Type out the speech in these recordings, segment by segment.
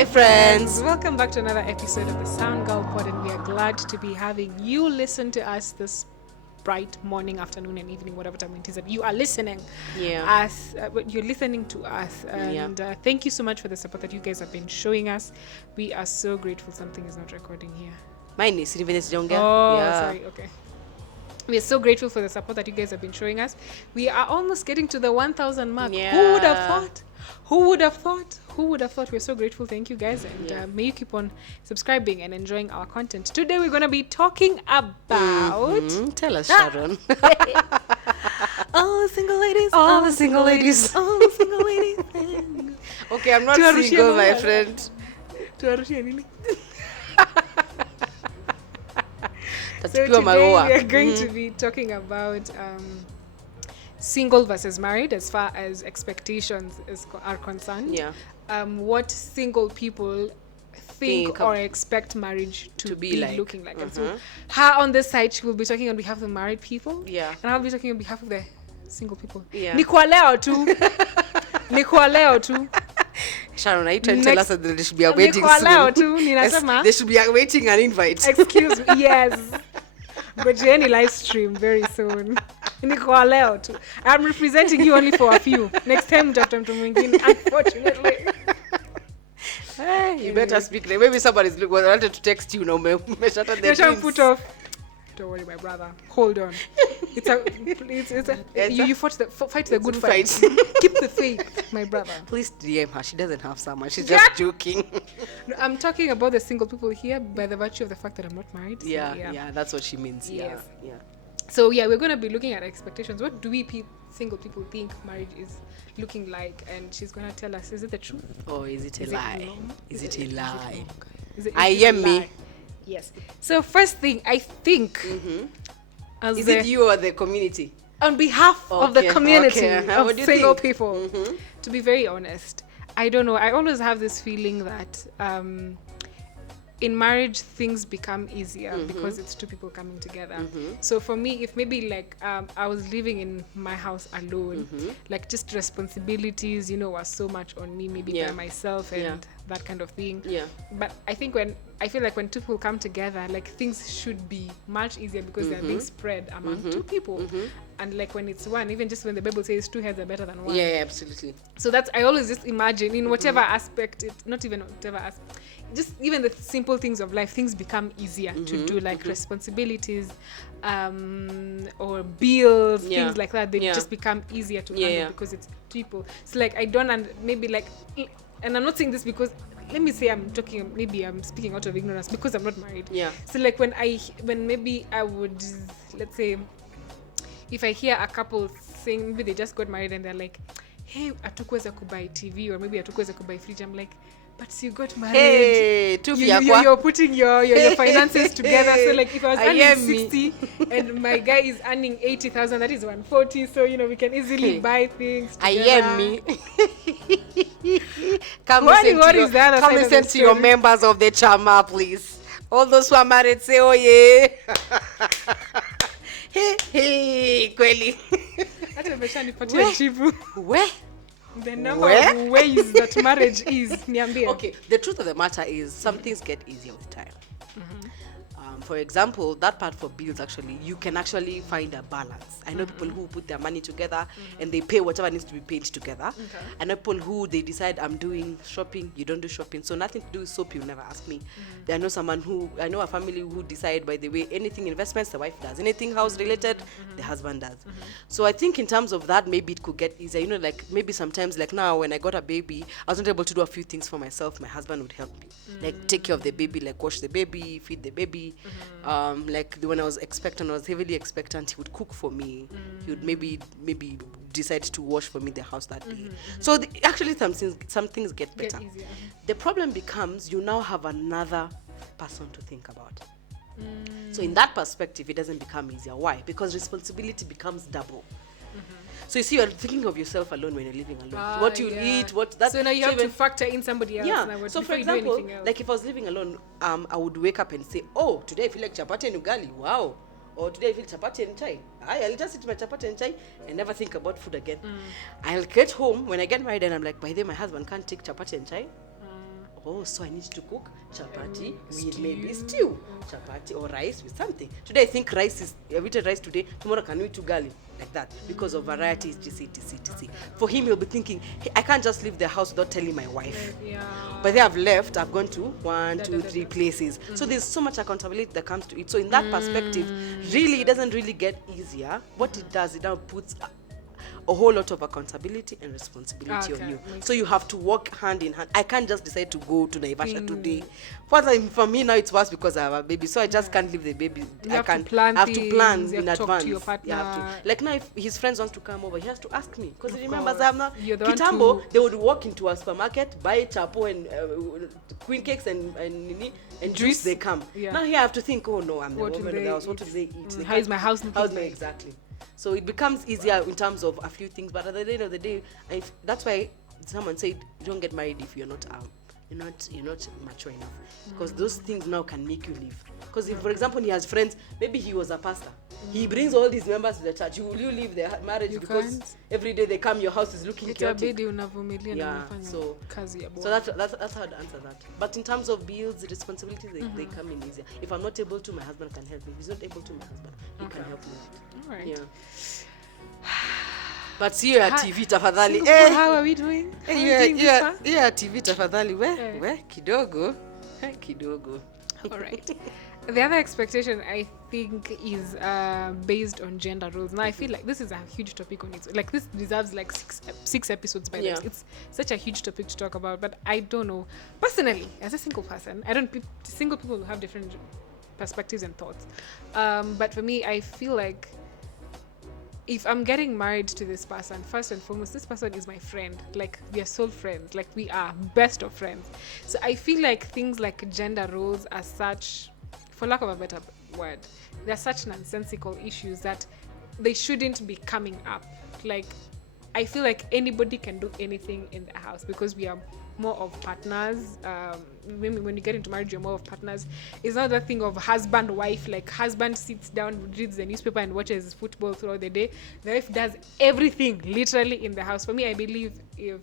Hi friends! Welcome back to another episode of the Sound Girl Pod, and we are glad to be having you listen to us this bright morning, afternoon, and evening, whatever time it is that you are listening. Yeah. You're listening to us, and thank you so much for the support that you guys have been showing us. We are so grateful. Something is not recording here. Mine is Jonga. Oh, sorry. Okay. We are so grateful for the support that you guys have been showing us. We are almost getting to the 1,000 mark. Yeah. Who would have thought? Who would have thought? Who would have thought? We're so grateful. Thank you guys. And may you keep on subscribing and enjoying our content. Today we're going to be talking about... Tell us, Sharon. all the single ladies. All the single ladies. All the single ladies. Okay, I'm not single, my friend. That's So pure today Maroa. we are going to be talking about single versus married as far as expectations are concerned. Yeah. What single people think or expect marriage to be like. looking like. And so her on this side, she will be talking on behalf of the married people. Yeah. And I'll be talking on behalf of the single people. Yeah. Nikwaleo too. Sharon, are you trying to tell us that they should be awaiting Nikwaleo soon? too. Ninasema. They should be awaiting an invite. Excuse me. Yes. But Jenny live stream very soon. Nikwaleo too. I'm representing you only for a few. Next time mtu mwingine, unfortunately. Hey, you better speak. Like, maybe somebody's wanted to text you. Put off. Don't worry, my brother. Hold on. It's a you fight the good fight. Keep the faith, my brother. Please DM her. She doesn't have someone. She's just joking. No, I'm talking about the single people here by the virtue of the fact that I'm not married. So Yeah, that's what she means. Yes. Yeah. So we're going to be looking at expectations. What do we single people think marriage is looking like? And she's going to tell us, is it the truth? Or is it a lie? Is it a lie? I am me. Yes. So first thing, I think... Is it you or the community? On behalf of the community of single people. To be very honest, I don't know. I always have this feeling that in marriage, things become easier because it's two people coming together. So for me, if maybe like I was living in my house alone, like just responsibilities, were so much on me, maybe by myself and that kind of thing. Yeah. But I feel like when two people come together, like things should be much easier because they're being spread among two people. And like when it's one, even just when the Bible says two heads are better than one. Yeah, absolutely. So I always just imagine in whatever aspect, not even whatever aspect, just even the simple things of life, things become easier to do, like responsibilities or bills, things like that. They just become easier to handle because it's people. So like I don't, and maybe like, and I'm not saying this because, let me say maybe I'm speaking out of ignorance because I'm not married. Yeah. So like when maybe I would, let's say, if I hear a couple saying maybe they just got married and they're like, hey, hatukuweza kubuy TV or maybe hatukuweza kubuy fridge, I'm like, but you got married. Hey, you're putting your finances together. So like if I was earning 60 and my guy is earning 80,000, that is 140. So we can easily buy things together. I am me. Come what listen to your members of the chama, please. All those who are married, say, oh yeah. Hey, kweli. Where? The number of ways that marriage is. Okay, the truth of the matter is some things get easier with time. For example, that part for bills, actually, you can actually find a balance. I know people who put their money together and they pay whatever needs to be paid together. Okay. I know people who they decide I'm doing shopping, you don't do shopping. So nothing to do with soap, you never ask me. I know I know a family who decide, by the way, anything investments, the wife does. Anything house related, the husband does. So I think in terms of that, maybe it could get easier. Like maybe sometimes, like now when I got a baby, I wasn't able to do a few things for myself. My husband would help me. Like take care of the baby, like wash the baby, feed the baby. Like when I was heavily expectant, he would cook for me. He would maybe decide to wash for me the house that day. So actually some things get better. The problem becomes you now have another person to think about. So in that perspective, it doesn't become easier. Why? Because responsibility becomes double. So you see, you're thinking of yourself alone when you're living alone. What you eat, so now you have to factor in somebody else. Yeah. So for example, like if I was living alone, I would wake up and say, oh, today I feel like chapati and ugali. Wow. Or today I feel chapati and chai. I'll just eat my chapati and chai and never think about food again. I'll get home when I get married and I'm like, by the way, my husband can't take chapati and chai. oh, so I need to cook chapati with maybe stew, chapati or rice with something. Today I think rice is, I've eaten rice today, tomorrow can we eat ugali, like that, because of varieties, etc. For him, he'll be thinking, hey, I can't just leave the house without telling my wife. But they have left, I've gone to 1, 2, 3 places. So there's so much accountability that comes to it. So in that perspective, really, it doesn't really get easier. What it does, it now puts a whole lot of accountability and responsibility on you. So you have to work hand in hand. I can't just decide to go to Naivasha today. For me now, it's worse because I have a baby, so I just can't leave the baby. I have to plan in advance. You have to. Like now, if his friends want to come over, he has to ask me, because he remembers I'm not. Kitambo, they would walk into a supermarket, buy chapo and queen cakes and juice. They come. Now here I have to think, oh no, I'm the woman of the house. What do they eat? How is my house looking? Exactly. So it becomes easier in terms of a few things, but at the end of the day, that's why someone said you don't get married if you're not mature enough, because those things now can make you leave. Because if, for example, he has friends, maybe he was a pastor, he brings all these members to the church. Will you leave the marriage because every day they come, your house is looking chaotic? So that's how to answer that. But in terms of bills, responsibilities, they come in easier. If I'm not able to, my husband can help me. If he's not able to, my husband he can help me. All right. Yeah. But see you at TV tafadhali. How are we doing? Yeah, TV tafadhali. Where kidogo. All right. The other expectation, I think, is based on gender roles. Now, I feel like this is a huge topic on its. Like, this deserves like six episodes by now. It's such a huge topic to talk about. But I don't know. Personally, as a single person, single people have different perspectives and thoughts. But for me, I feel like if I'm getting married to this person, first and foremost, this person is my friend. Like, we are soul friends. Like, we are best of friends. So I feel like things like gender roles are such, for lack of a better word, they're such nonsensical issues that they shouldn't be coming up. Like, I feel like anybody can do anything in the house because we are more of partners. When you get into marriage, you're more of partners. It's not that thing of husband wife. Like, husband sits down, reads the newspaper and watches football throughout the day. The wife does everything literally in the house. For me, I believe if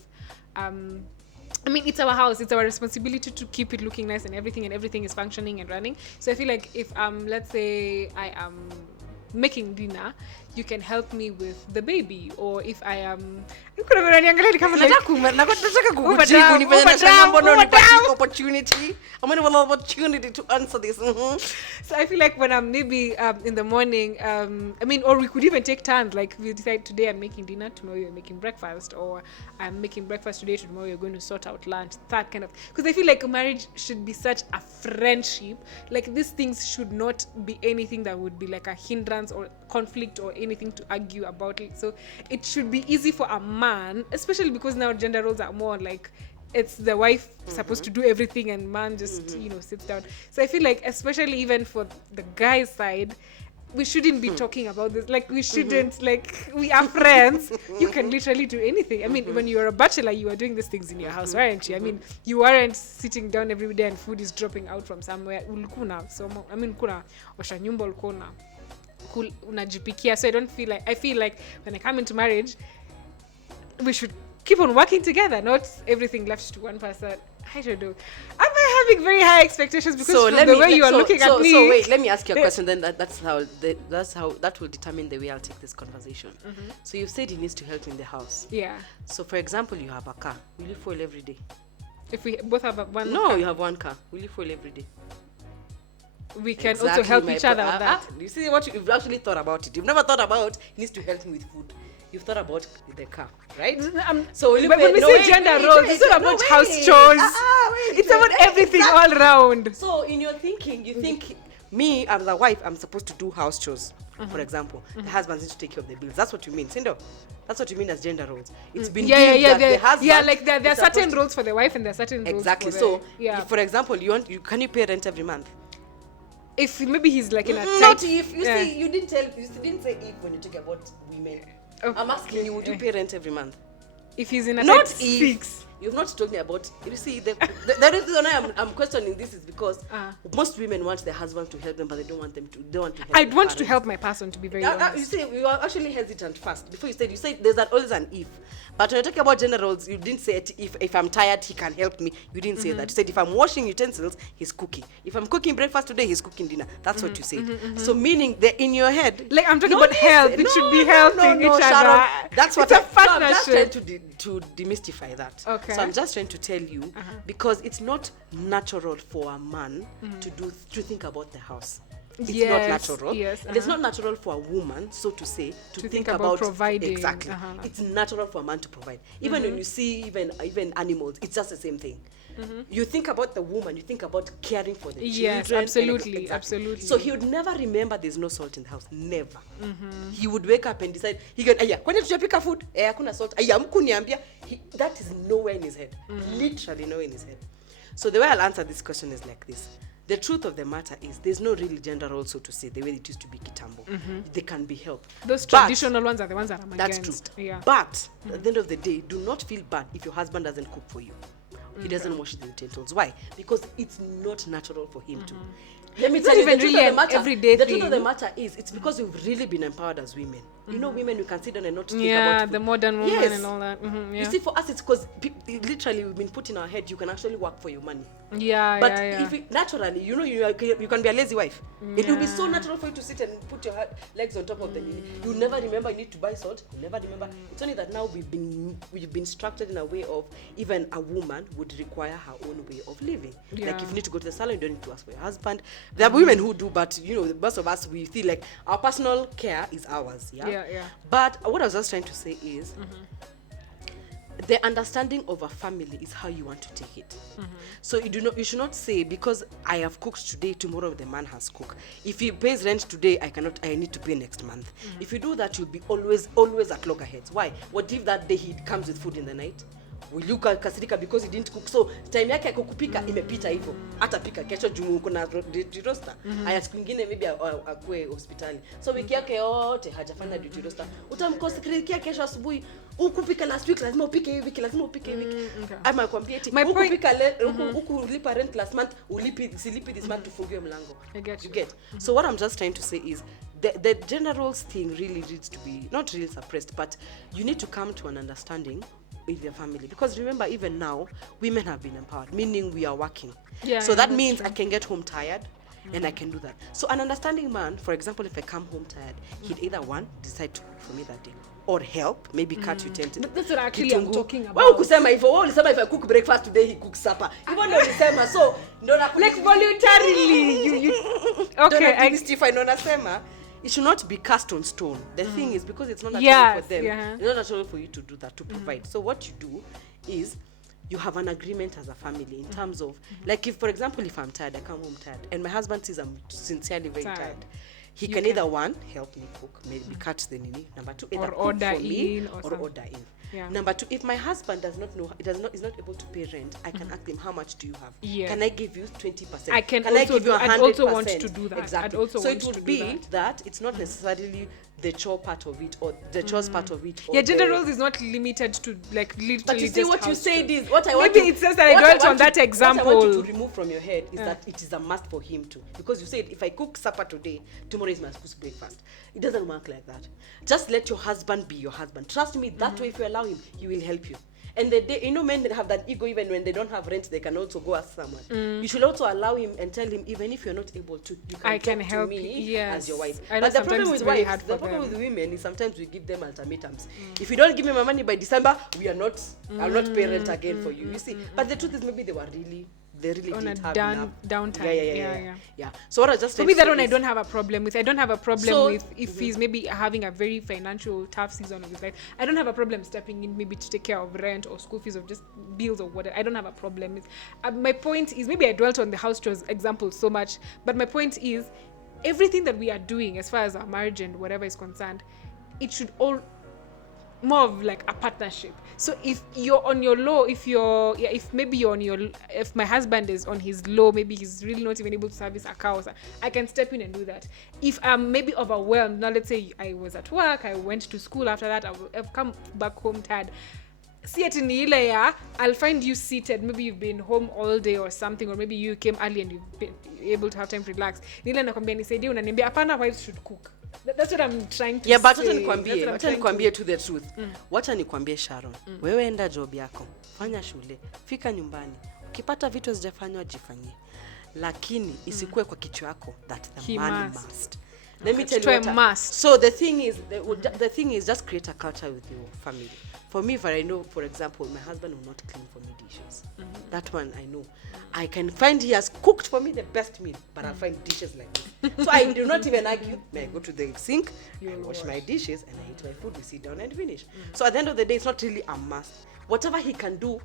it's our house, it's our responsibility to keep it looking nice and everything is functioning and running. So I feel like if let's say I am making dinner, you can help me with the baby, or if I am opportunity to answer this. So I feel like when I'm maybe in the morning, or we could even take turns, like we decide today I'm making dinner, tomorrow you're making breakfast, or I'm making breakfast today, tomorrow you're going to sort out lunch, that kind of, because I feel like marriage should be such a friendship. Like, these things should not be anything that would be like a hindrance or conflict or anything to argue about it. So it should be easy for a man, especially because now gender roles are more like it's the wife supposed to do everything and man just sits down. So I feel like, especially even for the guy's side, we shouldn't be talking about this. Like, we shouldn't, like, we are friends. You can literally do anything. I mean, when you're a bachelor, you are doing these things in your house, aren't you? I mean, you aren't sitting down every day and food is dropping out from somewhere. Kuna osha nyumba ulikuwa unajipikia. So I feel like when I come into marriage, we should keep on working together, not everything left to one person. I don't know. Am I having very high expectations because the way you are looking at me? So wait, let me ask you a question. Then that's how that will determine the way I'll take this conversation. So you said he needs to help in the house. Yeah. So for example, you have a car. Will you fuel every day? If we both have one. No, car. You have one car. Will you fuel every day? We can also help each other with that. You see what you've actually thought about it. You've never thought about he needs to help me with food. You've thought about the car, right? So when we say gender roles, it's not about house chores. It's about everything all around. So in your thinking, you think me as a wife, I'm supposed to do house chores, for example. The husband needs to take care of the bills. That's what you mean, Sindo? That's what you mean as gender roles. It's been the husband. Like there are certain roles for the wife and there are certain roles exactly. For if, for example, can you pay rent every month? If maybe he's like in a not if you see you didn't say if when you talk about women. Okay. I'm asking you, would you pay rent every month? If he's in a not if you've not told me about. You see, the reason why I'm questioning this is because most women want their husbands to help them, but they don't want them to. They want to help. I'd want to help my person, to be very honest. You see, you are actually hesitant first before you said there's always an if. But when you're talking about gender roles, you didn't say it, if I'm tired, he can help me. You didn't say that. You said if I'm washing utensils, he's cooking. If I'm cooking breakfast today, he's cooking dinner. That's what you said. So meaning that in your head, like I'm talking about help. It should be helping each other. That's what it's a partnership. I'm just trying to demystify that. Okay. So I'm just trying to tell you because it's not natural for a man to think about the house. It's not natural. Yes, And it's not natural for a woman, so to say, to think about providing. Exactly. It's natural for a man to provide. Even when you see even animals, it's just the same thing. You think about the woman, you think about caring for the children. Yes, absolutely, absolutely. So he would never remember there's no salt in the house. Never. He would wake up and decide, he goes, aya, kwani tutapika food? Hakuna salt. Aya, mkuniambia. That is nowhere in his head. Literally nowhere in his head. So the way I'll answer this question is like this. The truth of the matter is there's no really gender role, so to say, the way it used to be kitambo. They can be helped. Those traditional ones are the ones that I'm against. That's true. Yeah. But at the end of the day, do not feel bad if your husband doesn't cook for you. He doesn't wash the utensils. Why? Because it's not natural for him to. Let me tell you, the truth of the matter. The truth of the matter is, it's because we've really been empowered as women. You know, women, we can sit down and not think about yeah, food. the modern woman and all that. You see, for us, it's because literally we've been put in our head, you can actually work for your money. Yeah, but yeah. if it, naturally, you know, you can be a lazy wife. It will be so natural for you to sit and put your legs on top of the knee. You'll never remember you need to buy salt. You'll never remember. It's only that now we've been structured in a way of even a woman would require her own way of living. Yeah. Like if you need to go to the salon, you don't need to ask for your husband. There are women who do, but you know, most of us, we feel like our personal care is ours. Yeah. But what I was just trying to say is the understanding of a family is how you want to take it. So you should not say because I have cooked today, tomorrow the man has cooked. If he pays rent today, I need to pay next month. If you do that, you'll be always at loggerheads. Why? What if that day he comes with food in the night? Will you kasirika because he didn't cook? So time yake kukupika imepita hivyo. Hata pika kesho juu kuna duty roster. Aya siku nyingine maybe akue hospitali. So wiki yake yote hajafanya duty roster. Utamkosirikia kesho asubuhi. Ukupika last week lazima upike hii wiki, lazima upike hii wiki. Ama akwambia eti ukupika ukulipa rent last month, silipi this month tufungiwe mlango. I get you. Get. So what I'm just trying to say is the gender roles thing really needs to be not really suppressed, but you need to come to an understanding with your family, because remember, even now women have been empowered, meaning we are working. So that means I can get home tired and I can do that. So an understanding man, for example, if I come home tired, he'd either decide to cook for me that day or help, maybe cut utensils. But that's what actually I'm talking about. Well, kusema if I cook breakfast today, he cooks supper. Even though kusema, so like voluntarily you okay, it should not be cast on stone. The thing is, because it's not natural for them, it's not natural for you to do that, to provide. So what you do is you have an agreement as a family in terms of, like if, for example, if I'm tired, I come home tired, and my husband says I'm sincerely very tired. He can either one, help me cook, maybe cut the nini. Number two, either cook order for me in or order in. Number two, if my husband does not know, is not able to pay rent, I can ask him, how much do you have? Yes. Can I give you 20%? I can I give you 100%? I'd also want to do that. Exactly. So it would be that it's not necessarily the chore part of it or the chores part of it. Yeah, gender roles is not limited to like literally. But you see, just what you house said chores. is what I want. Maybe it's just that I dwelt on that example. What I want you to remove from your head is that it is a must for him to, because you said if I cook supper today, tomorrow is my school's breakfast. It doesn't work like that. Just let your husband be your husband. Trust me, that way if you allow him, he will help you. And the day, you know, men that have that ego, even when they don't have rent, they can also go ask someone. You should also allow him and tell him, even if you're not able to, you can talk help to me yes. as your wife. I know but the sometimes problem with wives, the problem with women is sometimes we give them ultimatums. If you don't give me my money by December, I'll not pay rent again for you. You see, but the truth is maybe they really on didn't a have downtime. Yeah. So what I just for me, that one I don't have a problem with. I don't have a problem with if he's maybe having a very financial tough season of his life. I don't have a problem stepping in maybe to take care of rent or school fees or just bills or whatever. I don't have a problem with. My point is, maybe I dwelt on the house chores example so much, but my point is, everything that we are doing as far as our marriage and whatever is concerned, it should all more of like a partnership. So if you're on your low, if my husband is on his low, maybe he's really not even able to service a car, I can step in and do that. If I'm maybe overwhelmed, now let's say I was at work, I went to school after that, I've come back home tired, see it in ile ya I'll find you seated, maybe you've been home all day or something, or maybe you came early and you've been able to have time to relax. Nile nakwambia nisaidie, unaniambia hapana, wives should cook. That's what I'm trying to say. But wacha nikwambie to the truth. Wacha nikwambie Sharon, wewe enda job yako, fanya shule, fika nyumbani, ukipata vitu hazijafanywa jifanyie, lakini isikue kwa kichwa yako that the man must. Let me tell you what so the thing is just create a culture with your family. For me, if I know, for example, my husband will not clean for me dishes. That one I know. I can find he has cooked for me the best meal, but I'll find dishes like this. So I do not even argue. I go to the sink, I wash my dishes, and I eat my food. We sit down and finish. So at the end of the day, it's not really a must. Whatever he can do,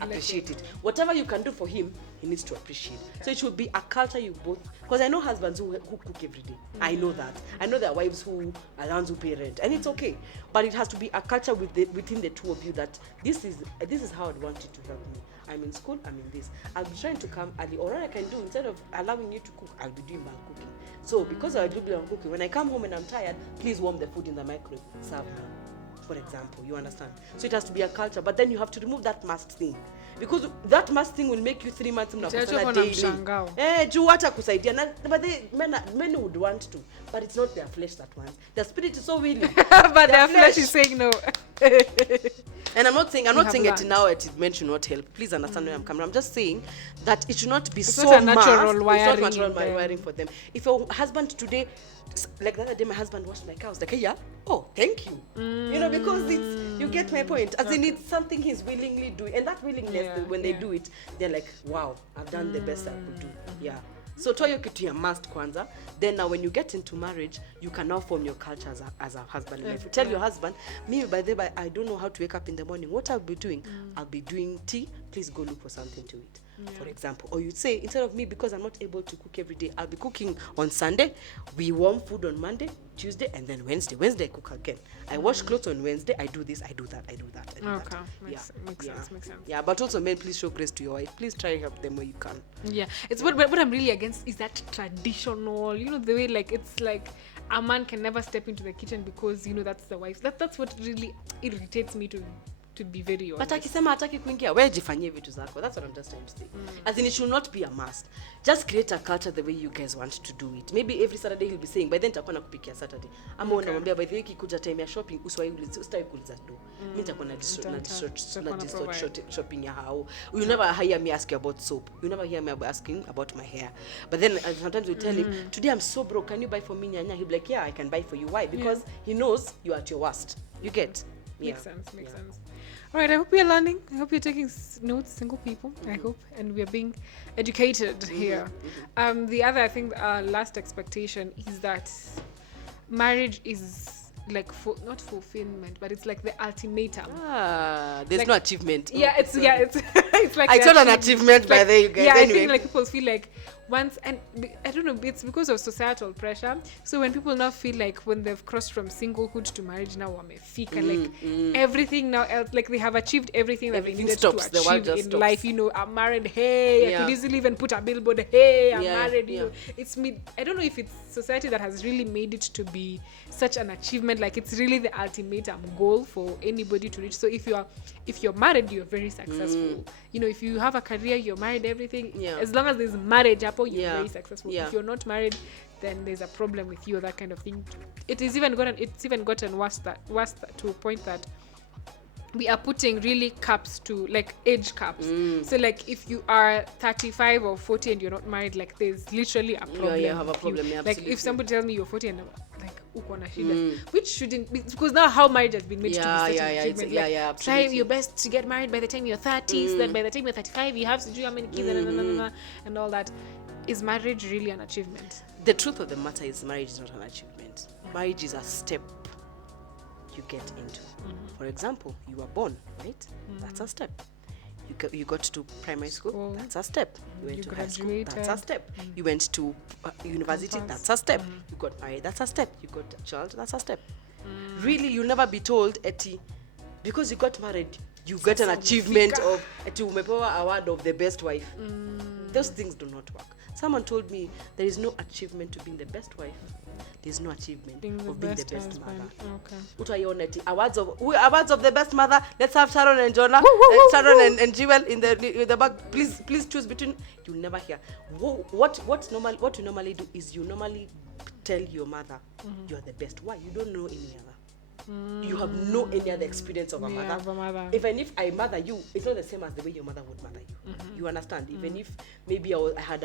appreciate it. Whatever you can do for him, he needs to appreciate. So it should be a culture you both, because I know husbands who cook every day. I know that. I know there are wives who are the ones who pay rent, and it's okay. But it has to be a culture within the two of you that this is how I'd want you to help me. I'm in school, I'm in this. I'll be trying to come early. Or what I can do, instead of allowing you to cook, I'll be doing my cooking. So because I do my cooking, when I come home and I'm tired, please warm the food in the microwave. Serve now, for example. You understand? So it has to be a culture. But then you have to remove that must thing. Because that must thing will make you 3 months mnakosana daily. Juu hata kusaidia. But men would want to. But it's not their flesh that wants. Their spirit is so willing. But their flesh is saying no. And I'm not saying it now it men should not help. Please understand where I'm coming. I'm just saying that it should not be it's so natural wiring. It's not natural wiring for them. If your husband today, like the other day, my husband washed my cows. Like, hey, yeah, oh, thank you. You know, because it's, you get my point. As in, it's something he's willingly doing, and that willingness, when they do it, they're like, wow, I've done the best I could do. Yeah. So toyo kitu ya must kwanza. Then now when you get into marriage, you can now form your culture as a husband. And if you tell your husband, me by the way, I don't know how to wake up in the morning. What I'll be doing? I'll be doing tea. Please go look for something to eat. For example, or you'd say, instead of me, because I'm not able to cook every day, I'll be cooking on Sunday. We warm food on Monday, Tuesday, and then Wednesday. Wednesday I cook again. I wash clothes on Wednesday. I do this, I do that. Okay, makes sense. Yeah, but also men, please show grace to your wife. Please try help them where you can. Yeah, it's what I'm really against is that traditional, you know, the way like it's like a man can never step into the kitchen because, you know, that's the wife. That's what really irritates me to be very honest. But akisema hataki kuingia, wewe jifanyie vitu zako. That's what I'm just trying to say. As in, it should not be a must. Just create a culture the way you guys want to do it. Maybe every Saturday he'll be saying, by then nitakuwa nakupikia Saturday. Ama unamwambia by the way kikuja time ya shopping usiwahi kuuliza do. Mimi nitakuwa na distort shopping ya hao. You never hear me ask you about soap. You never hear me asking about my hair. But then sometimes we tell him, today I'm so broke, can you buy for me nyanya? He'll be like, yeah, I can buy for you. Why? Because he knows you are at your worst. You get? Makes sense. All right, I hope you're learning. I hope you're taking notes, single people. I hope. And we're being educated here. The other, I think, last expectation is that marriage is like not fulfillment, but it's like the ultimatum. There's no achievement. Yeah, it's it's like it's not an achievement by the you guys. Yeah, anyway. I think like people feel like once, and I don't know, it's because of societal pressure. So when people now feel like when they've crossed from singlehood to marriage, now wamefika, like everything now else, like they have achieved everything that they needed to achieve in life. You know, I'm married. Hey, I could easily even put a billboard. Hey, I'm married. You know, it's me. I don't know if it's society that has really made it to be such an achievement. Like it's really the ultimatum goal for anybody to reach. So if you're married, you're very successful. You know, if you have a career, you're married, everything. As long as there's marriage, you're very successful. If you're not married, then there's a problem with you, that kind of thing. It's even gotten worse to a point that we are putting really caps to like age caps. So like if you are 35 or 40 and you're not married, like there's literally a problem. You have a problem. Like if somebody tells me you're 40 and I'm like uko na shida, which shouldn't be, because now how marriage has been made to be such an achievement. Like, try your best to get married by the time you're 30, so that by the time you're 35 you have to do how many kids and all that. Is marriage really an achievement? The truth of the matter is marriage is not an achievement. Marriage is a step you get into. For example, you were born, right? That's a step. You got to primary school, that's a step. You went to high school, that's a step. You went to university, that's a step. You got married, that's a step. You got a child, that's a step. Really, you'll never be told, Eti, because you got married, you get an achievement of Eti umepewa award of the best wife. Those things do not work. Someone told me there is no achievement to being the best wife. there's no achievement being the of being the best best husband. mother. Okay. Utaiona ati awards of the best mother. Let's have Sharon and Jonah, Sharon and Jewel in the back. Please choose between. You'll never hear. What you normally do is you normally tell your mother you are the best. Why? You don't know any other. You have no any other experience of a mother. Even if I mother you, it's not the same as the way your mother would mother you. You understand? Even if maybe I had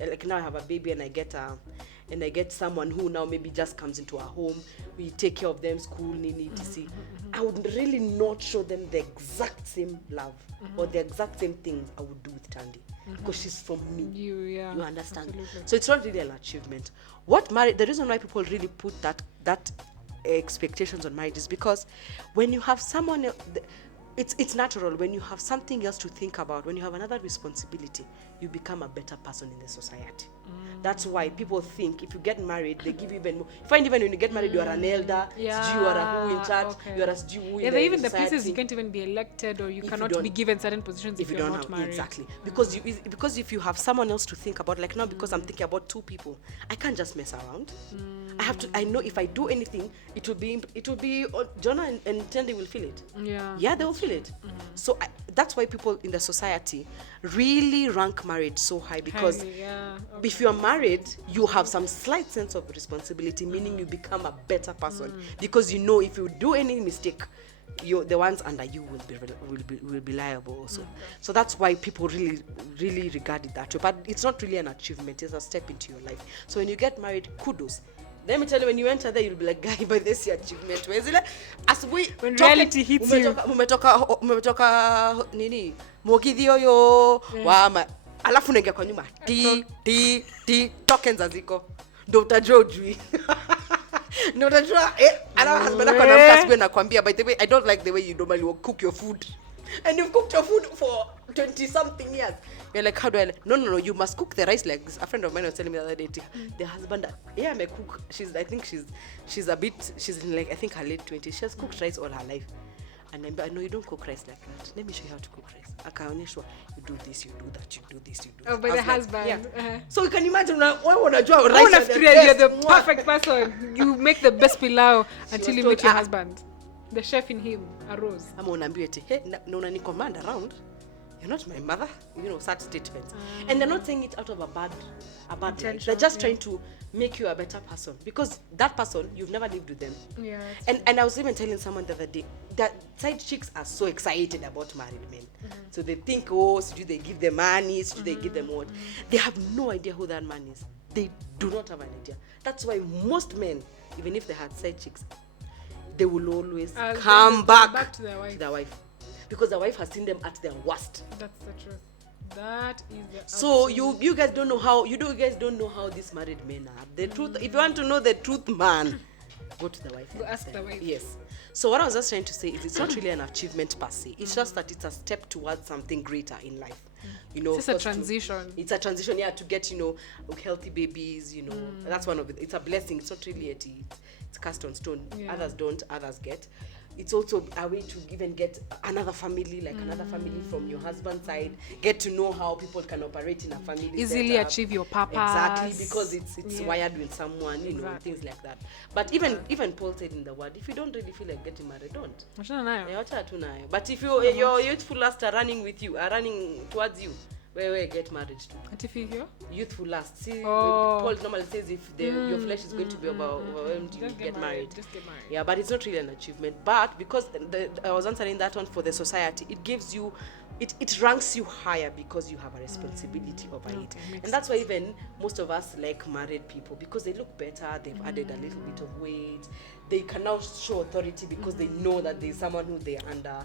like now I have a baby and I get someone who now maybe just comes into our home, we take care of them, school, etc. I would really not show them the exact same love or the exact same things I would do with Tandy because she's from me. You understand? Absolutely. So it's not really an achievement. The reason why people really put that expectations on marriage is because when you have someone else, it's natural. When you have something else to think about, when you have another responsibility, you become a better person in the society. That's why people think if you get married, they give you even more. Find even when you get married, you are an elder, you are a who in church, you are a who in the even society. the places you can't even be elected or you cannot be given certain positions if you're not married. Exactly. Because if you have someone else to think about, like now because I'm thinking about two people, I can't just mess around. I know if I do anything, it will be Jonah and Tandy will feel it. Yeah, they will feel it. So that's why people in the society really rank marriage so high, because if you're married, you have some slight sense of responsibility, meaning you become a better person, because you know if you do any mistake, the ones under you will be liable also. So that's why people really regard it that way. But it's not really an achievement; it's a step into your life. So when you get married, kudos. Let me tell you, when you enter there, you'll be like, guy, but this is achievement. When reality hits you. Umetoka nini? Mokidhio yo. Wama. Alafu naingia kwa nyuma. Tokens aziko. Ndio utajua ujui. Ndio utajua, ala husband ako anamka asubuhi anakuambia, by the way, I don't like the way you normally cook your food. And you've cooked your food for 20-something years. You're like, how do I? No, you must cook the rice like this. A friend of mine was telling me the other day, the husband, may cook. I think she's in like, I think her late 20s. She has cooked rice all her life. And I know you don't cook rice like that. Let me show you how to cook rice. Akaonyeshwa, you do this, you do that, you do this, you do that. Oh, by the husband. Yeah. So you can imagine, why unajua rice? You're the perfect person. You make the best pilau until you meet your husband. The chef in him arose. Ama unaambiwa eti, hey, no unani command around. You're not my mother. Such statements. And they're not saying it out of a bad light. They're just trying to make you a better person, because that person, you've never lived with them. Yeah. And I was even telling someone the other day that side chicks are so excited about married men. So they think, do they give them money? Do they give them what? They have no idea who that man is. They do not have an idea. That's why most men, even if they had side chicks, they will always come back to their wife. Because the wife has seen them at their worst. That's the truth. That is the So you guys don't know how these married men are. The truth. If you want to know the truth, man, go to the wife. Go ask the wife. Yes. So what I was just trying to say is, it's not really an achievement per se. It's just that it's a step towards something greater in life. It's a transition. It's a transition, to get healthy babies. That's one of it. It's a blessing. It's not really it's cast on stone. Yeah. Others don't. Others get. It's also a way to even get another family, like another family from your husband's side. Get to know how people can operate in a family. Easily achieve your purpose. Exactly, because it's wired with someone, things like that. But even Paul said in the word, if you don't really feel like getting married, don't. But if your youthful lust are running towards you, where get married to. And if you hear? Youthful lust. See, Paul normally says if your flesh is going to be overwhelmed, you get married. Just get married. Yeah, but it's not really an achievement. But because I was answering that one for the society, it gives you, it ranks you higher because you have a responsibility over it. And that's why even most of us like married people, because they look better, they've added a little bit of weight, they can now show authority because they know that there's someone who they're under.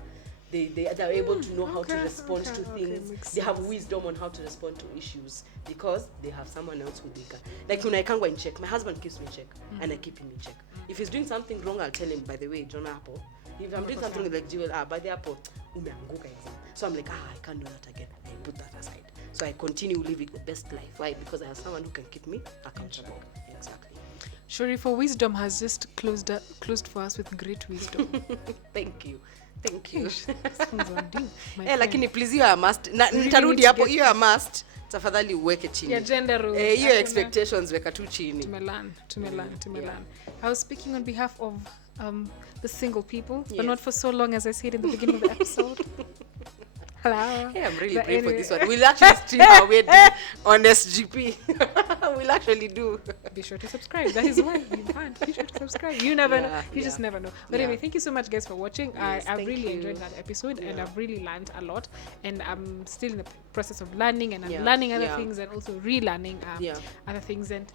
They're able to know how to respond to things. They have wisdom on how to respond to issues because they have someone else who they can. Like when I can't go in check, my husband keeps me in check and I keep him in check. If he's doing something wrong, I'll tell him, by the way, John Apple. If I'm doing something like Jewel, by the apple, umeanguka exam. So I'm like, I can't do that again. I put that aside. So I continue living the best life. Why? Because I have someone who can keep me accountable. Exactly. Shuri, for wisdom has just closed for us with great wisdom. Thank you. Thank you. Lakini please, you are a must. Nitarudi hapo, you are a must. tafadhali uweke chini. Yeah, gender roles. Hiyo expectations weka tu chini. Tumelan. I was speaking on behalf of the single people, but not for so long, as I said in the beginning of the episode. Hello. Hey, I'm really praying for this one. We'll actually stream our wedding on SGP. We'll actually do. Be sure to subscribe. That is why you can't. Be sure to subscribe. You never know. You just never know. But anyway, thank you so much, guys, for watching. Yes, I've really enjoyed that episode, and I've really learned a lot. And I'm still in the process of learning, and I'm learning other things, and also relearning other things, and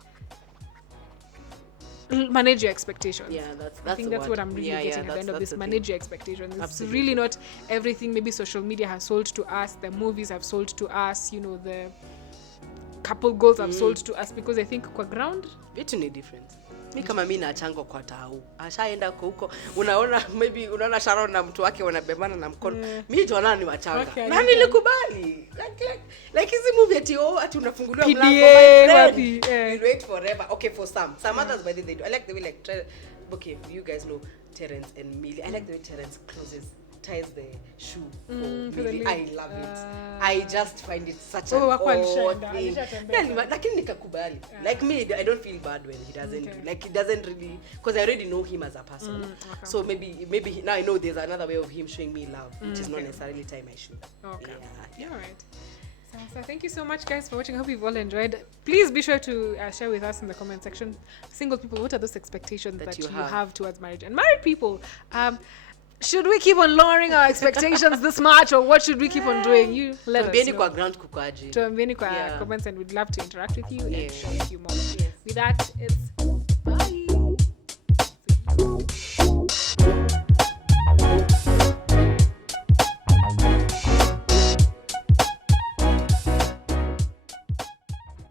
manage your expectations. Yeah, that's I think that's what I'm really getting at the end of this. Manage your expectations. It's really not everything. Maybe social media has sold to us, the movies have sold to us, you know, the couple goals have sold to us, because I think kwa ground vitu ni different. Mi kama mimi naachango kwa tau. Ashaenda huko. Unaona Sharon na mtu wake wanabebana na mkono. Mimi Joanna ni wachanga. Na nilikubali. Like hizi movie ati unafunguliwa mlango wapi? You wait forever. Okay, for some others by the way they do. I like the way okay, you guys know Terence and Millie. I like the way Terence ties the shoe for Millie. I love it. I just find it such an odd thing. Lakini nikakubali. Like me, I don't feel bad when he doesn't like he doesn't really, because I already know him as a person. So maybe now I know there's another way of him showing me love, which is not necessarily tie my shoe. Okay. Yeah. All right. So thank you so much, guys, for watching. I hope you've all enjoyed. Please be sure to share with us in the comment section. Single people, what are those expectations that you have towards marriage? And married people, should we keep on lowering our expectations this much, or what should we keep on doing? You let us know. Kwa ground kukaji. Tuambieni kwa comments, and we'd love to interact with you and share with you more. With that, it's bye.